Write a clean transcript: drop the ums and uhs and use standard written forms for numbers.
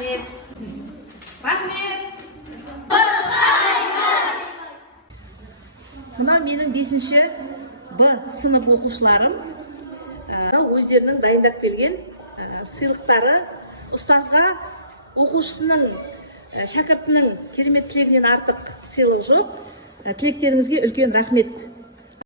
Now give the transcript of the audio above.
Рахмет. Рахмет. Мына менің 5-ші Б сынып оқушыларым. Өздерінің дайындап келген сыйлықтары ұстазға оқушысының, шәкіртінің керемет тілегінен артық сыйлық жоқ. Тілектеріңізге үлкен рахмет.